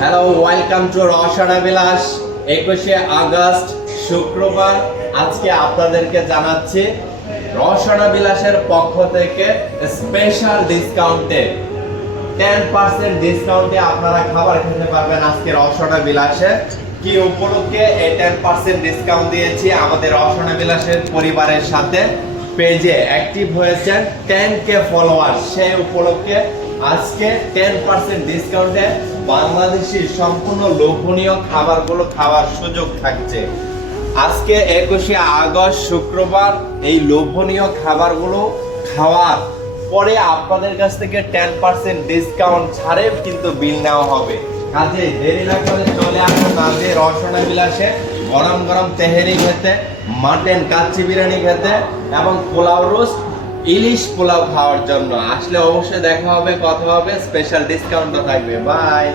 Hello, welcome to রসানা Vilas. 21শে August শুক্রবার। আজকে আপনাদেরকে জানাচ্ছি রসানা বিলাসের পক্ষ থেকে স্পেশাল ডিসকাউন্টে 10% ডিসকাউন্টে আপনারা খাবার খেতে পারবেন। আজকে রসানা বিলাসে কি উপলক্ষে এই 10% ডিসকাউন্ট দিয়েছি আমাদের রসানা বিলাসের পরিবারের সাথে পেজে অ্যাক্টিভ হয়েছেন 10K ফলোয়ার, সেই উপলক্ষে আজকে 10% ডিসকাউন্টে বাংলাদেশি সম্পূর্ণ লোভনীয় খাবারগুলো খাওয়ার সুযোগ থাকছে। আজকে 21শে আগস্ট শুক্রবার এই লোভনীয় খাবারগুলো খাওয়ার পরে আপনাদের কাছ থেকে 10% ডিসকাউন্ট ছাড়ে কিন্তু বিল নেওয়া হবে। কাজে দেরি না করে চলে আসুন আজকে রসানা বিলাসে গরম গরম তেহেরি খেতে, মাটন কাচ্চি বিরিয়ানি খেতে এবং পোলাও রোস্ট, ইলিশ পোলাও খাওয়ার জন্য। আসলে অবশ্যই দেখা হবে, কথা হবে, স্পেশাল ডিসকাউন্টও থাকবে। বাই।